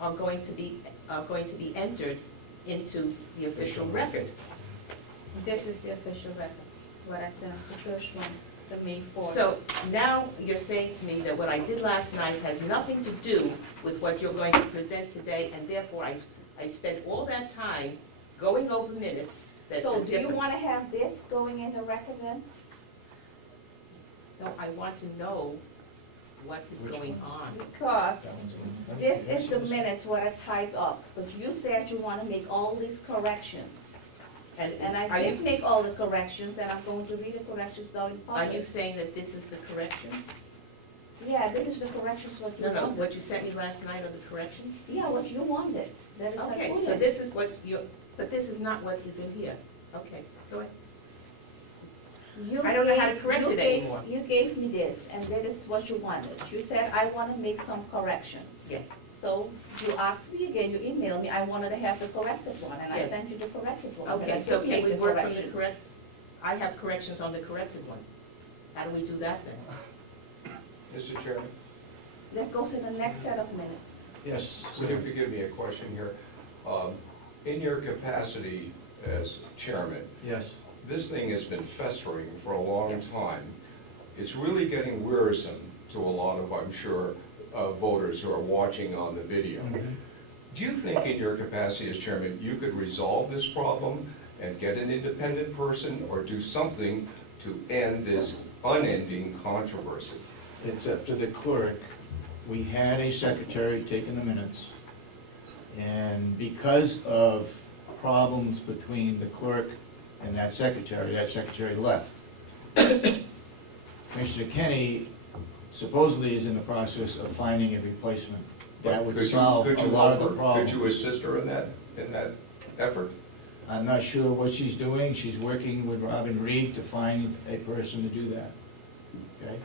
are going to be entered into the official record. This is the official record, what I sent, the first one, the May 4th. So now you're saying to me that what I did last night has nothing to do with what you're going to present today, and therefore I spent all that time going over minutes that So are do you different. want to have this going in the record then? No, I want to know what is Which going ones? on. Because That one's on. this is the minutes what I typed up, but you said you want to make all these corrections. And I are did you, make all the corrections, and I'm going to read the corrections down in are you public. saying that this is the corrections? Yeah, this is the corrections what you No, wanted. what you sent me last night are the corrections? Yeah, what you wanted. That is Okay, included. so this is what you, but this is not what is in here. Okay, go ahead. I don't know how to correct it anymore. You gave me this, and that is what you wanted. You said, I want to make some corrections. Yes. So you asked me again, you emailed me, I wanted to have the corrected one, and I Yes. sent you the corrected one. but I Okay, so did can make we the work from the corrections. correct, I have corrections on the corrected one. How do we do that then? Mr. Chairman, That goes in the next set of minutes. Yes. would you forgive me a question here? In your capacity as chairman, Yes. this thing has been festering for a long Yes. time. It's really getting wearisome to a lot of, I'm sure, voters who are watching on the video. Mhm. Do you think in your capacity as chairman, you could resolve this problem and get an independent person or do something to end this unending controversy? It's up to the clerk. We had a secretary taking the minutes, and because of problems between the clerk and that secretary left. Commissioner Kenny supposedly is in the process of finding a replacement. That would solve a lot of the problems. Could you assist her in that effort? I'm not sure what she's doing. She's working with Robin Reed to find a person to do that. Okay?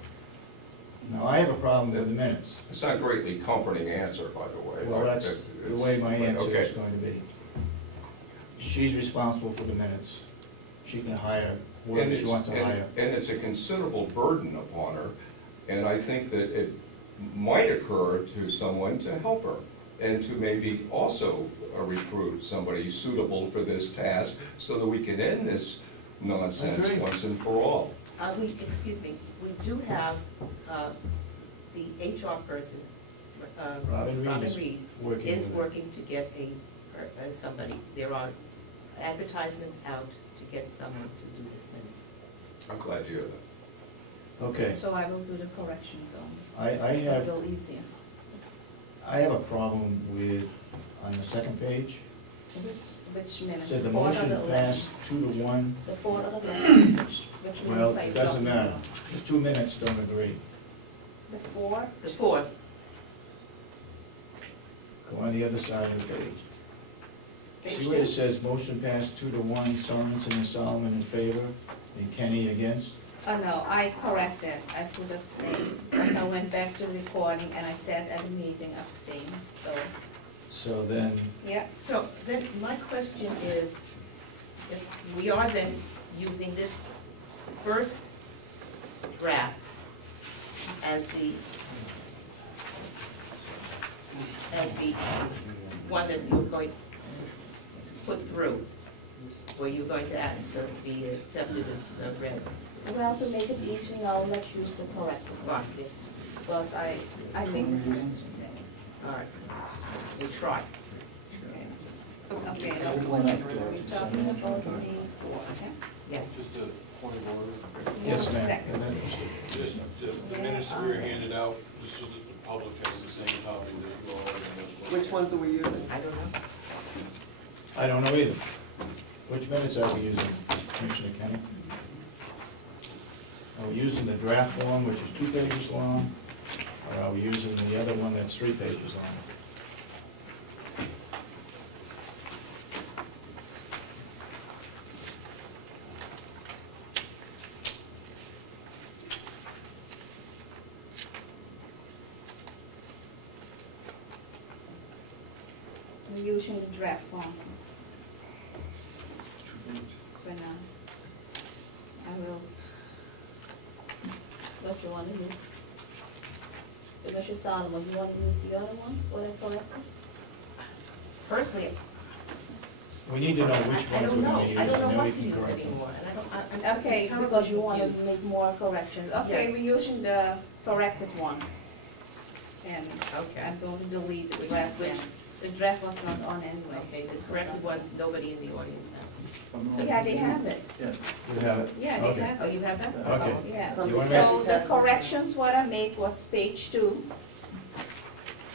Now, I have a problem with the minutes. It's not a greatly comforting answer, by the way. Well, that's the way my answer okay. is going to be. She's responsible for the minutes. She can hire whoever she wants to hire. And it's a considerable burden upon her, and I think that it might occur to someone to help her, and to maybe also recruit somebody suitable for this task, so that we can end this nonsense Agreed. once and for all. Excuse me, we do have the HR person, Robin Reed is with her. working to get somebody. There are advertisements out to get someone to do this minutes. I'm glad to hear that. Okay. So I will do the corrections on. I A have little easier. a problem with, on the second page, Which it minutes? said the fourth or motion the passed 2-1. The 4th or the 11th? Which Well, minutes are it you doesn't talking matter. about? The 2 minutes don't agree. The 4th? The fourth, Go on the other side of the page. Page See where it 2? says motion passed 2-1, Sorensen and Solomon in favor, and Kenny against? Oh, no, I corrected. I put abstain. Because I went back to the recording and I said at the meeting abstain, so, So then, yeah. so then my question is, if we are then using this first draft as the one that you're going to put through, or you're going to ask to be accepted as read. Well, to make it easier, I'll let you use the correct one. Right. Yes. Because I make the corrections. All right, we try. Okay, now, we're talking about the 4th, okay? Yes. Just a point of order. yes, ma'am. Second. And then- Just the minutes that were handed out, just so that the public has the same copy that you all have. Which ones are we using? I don't know. I don't know either. Which minutes are we using, Commissioner Kenny? Are we using the draft form, which is 2 pages long, or are we using the other one that's 3 pages long? We're using the draft form. For now. I will. What you want to use? Commissioner Solomon, you want to use the other ones, what I corrected? We need to know which I ones don't we're know, gonna use, I don't and know then what we to can use correct them. anymore, and I don't, I'm Okay, terribly because you want confused. to make more corrections. Okay, Yes. we're using the corrected one. And Okay. I'm going to delete the draft one. The draft was not on anyway. Okay, the corrected one, nobody in the audience has. Yeah, they have it. You have it? Yeah, they Okay. have Oh, it. you have that? Okay. Oh, Yeah, You wanna so the corrections, what I made was page 2.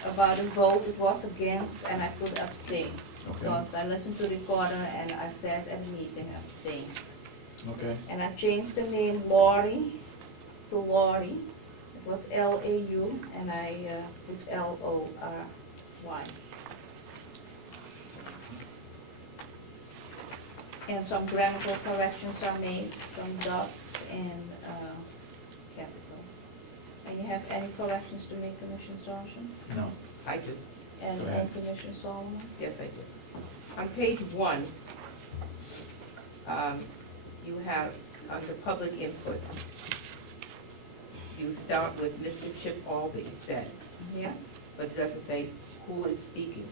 About a vote, it was against, and I put abstain. Okay, Because I listened to the recorder and I said at a meeting, abstain. okay, And I changed the name Laurie to Laurie. It was L-A-U, and I put L-O-R-Y. And some grammatical corrections are made, some dots and capital. And you have any corrections to make, Commissioner Sargent? no, I do, And Go ahead. Commissioner Solomon? yes, I do. On page 1, you have, under public input, you start with Mr. Chip Albee said, Yeah. but it doesn't say who is speaking.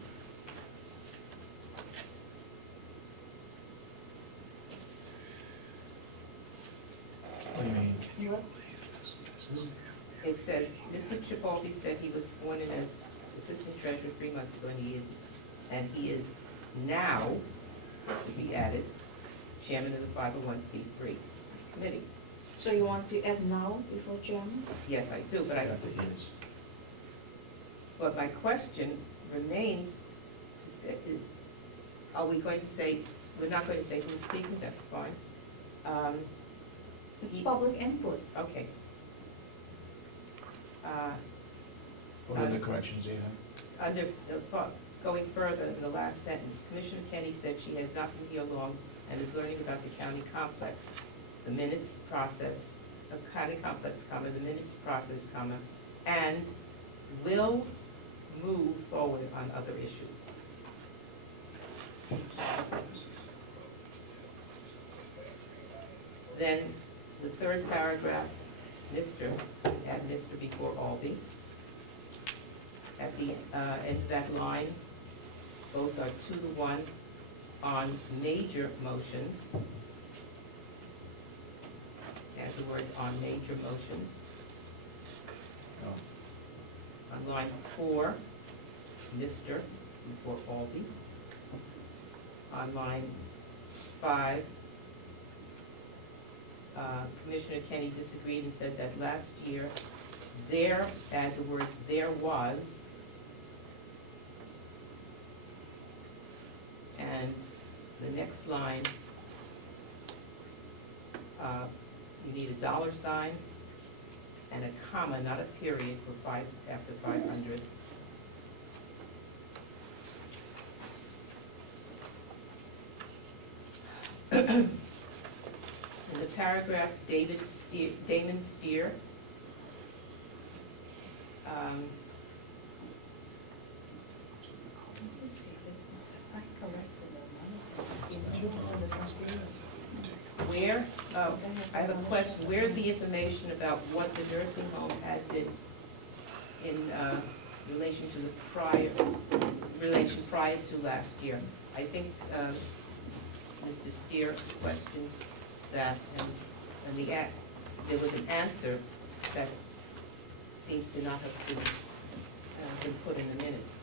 what do you mean? What? It says, Mr. Chip Albee said he was sworn in as Assistant Treasurer 3 months ago, and he is now, to be added, Chairman of the 501c3 committee. So you want to add now before chairman? Yes, I do, but but my question remains, is, are we going to say, we're not going to say who's speaking, that's fine. It's public input. Okay. What are the corrections you have? Under, going further, in the last sentence, Commissioner Kenny said she had not been here long and is learning about the county complex, the minutes process, the county complex, comma, the minutes process, comma, and will move forward on other issues. Then, the third paragraph, Mr., add Mr. before Albee. At the end of that line, votes are 2-1 on major motions. Add the words on major motions. No. On line 4, Mr. before Albee. On line 5, Commissioner Kenny disagreed and said that last year, there, add the words, there was, and the next line, you need a dollar sign and a comma, not a period, for after 500. In the paragraph, Damon Steer, where, I have a question, where's the information about what the nursing home had been in relation to the prior to last year? I think Mr. Steer questioned that, and there was an answer that seems to not have been put in the minutes.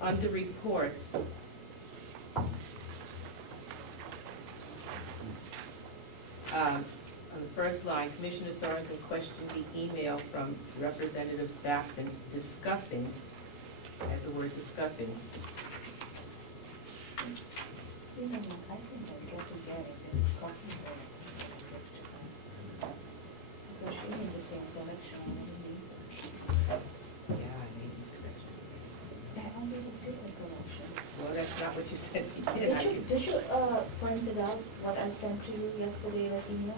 Under reports, on the first line, Commissioner Sorensen questioned the email from Representative Batson discussing, add the word discussing. I think I get to get it, it's talking about it. Because she in the same direction, Yeah, I made these corrections. I only did the correction. Well, that's not what you said you did. Did you print it out, what I sent to you yesterday, that email?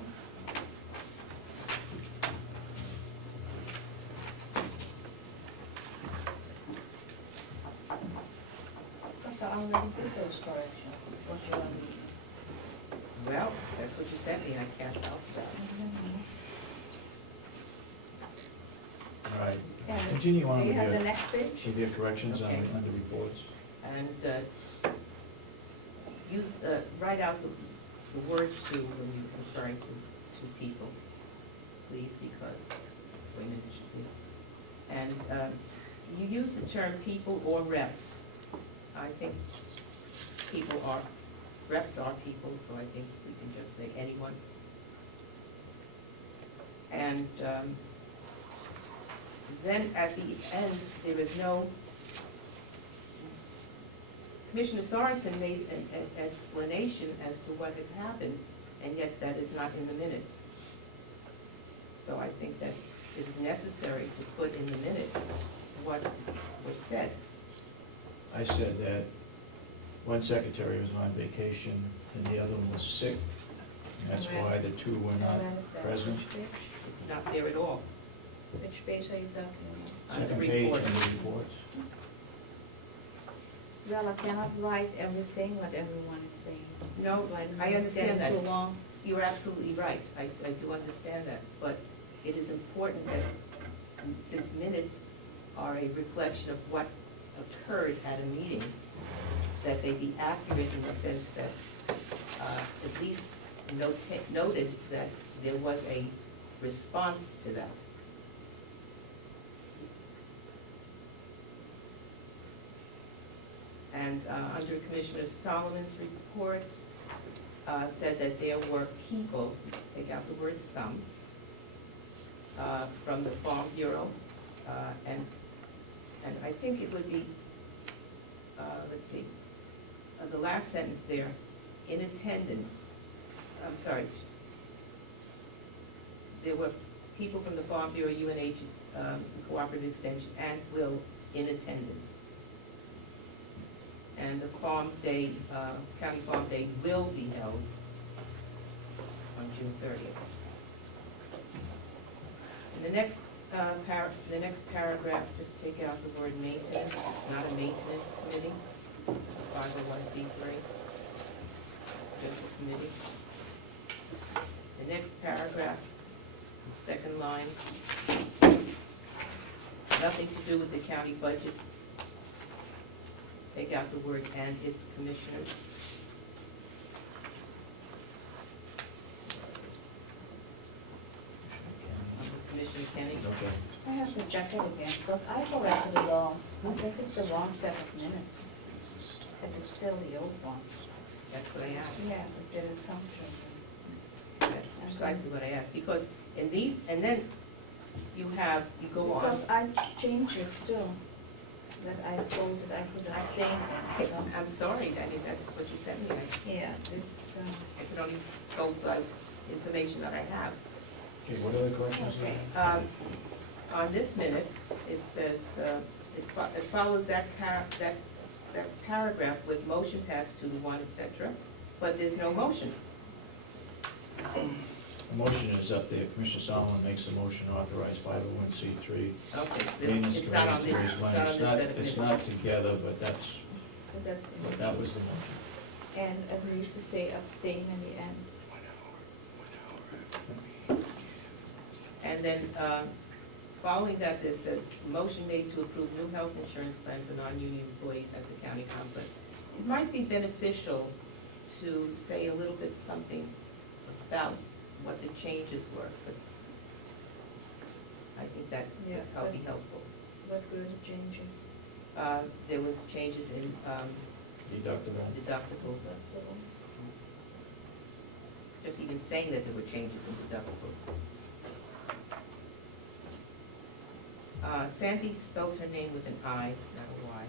Because I already did those corrections, what you want me. Well, that's what you sent me, I can't help that. All right, And continue on do you with have the your, next page? with your corrections on Okay. the reports. And use, write out the word "to" when you're referring to people, please, because that's the way it should be. And you use the term people or reps. I think reps are people, so I think we can just say anyone. And then at the end, there is no, Commissioner Sorensen made an explanation as to what had happened, and yet that is not in the minutes. So I think that it is necessary to put in the minutes what was said. I said that one secretary was on vacation and the other one was sick. And that's why the two were not Where is that? present. Which page? It's not there at all. Which page are you talking about? On the Second page report. in the reports. Well, I cannot write everything what everyone is saying. No, That's why the I minutes get understand that. too long. You're absolutely right. I do understand that. But it is important that, since minutes are a reflection of what occurred at a meeting, that they be accurate in the sense that at least noted that there was a response to that. And under Commissioner Solomon's report, said that there were people, take out the word some, from the Farm Bureau, and I think it would be, let's see, the last sentence there, in attendance, I'm sorry, there were people from the Farm Bureau, UNH, Cooperative Extension, and will in attendance. And the Farm Day, County Farm Day will be held on June 30th. In the next paragraph, just take out the word maintenance. It's not a maintenance committee, 501c3. It's just a committee. The next paragraph, the second line, nothing to do with the county budget. Take out the word "and its commissioners." Commissioner Kenny. Okay. I have to check it again, because I corrected it all. I think it's the wrong set of minutes. It is still the old one. That's what I asked. Yeah, it didn't come to That's precisely what I asked, because in these, and then you go on. Because I changed this too, that I told that I could abstain from, so. I'm sorry, I mean, that's what you sent me. Yeah, it's, I can only go by information that I have. Okay, what other questions? okay. On this minutes, it says, it follows that paragraph with motion passed 2-1, et cetera, but there's no motion. The motion is up there. Commissioner Solomon makes a motion to authorize 501c3. Okay, it's not on this, it's not on this set of minutes. It's not together, but that's, But that's the, that was the motion. and agrees to say abstain in the end. And then, following that, this says, motion made to approve new health insurance plan for non-union employees at the county complex. It might be beneficial to say a little bit something about what the changes were, but I think that would be helpful. What were the changes? There was changes in Deductible. deductibles, just even saying that there were changes in deductibles. Sandy spells her name with an I, not a Y.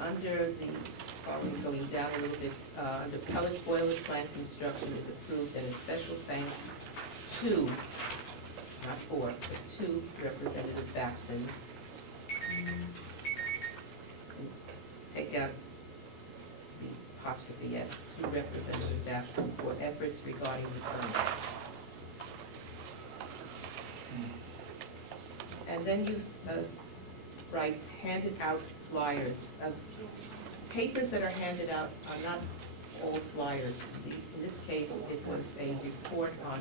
Under the, going down a little bit, under Pellet's Boilers Plant construction is approved, and a special thanks to, not for, but to Representative Baxon. Take out the apostrophe S, to Representative Baxon for efforts regarding the permit. And then you write handed out flyers. Papers that are handed out are not all flyers. In this case, it was a report on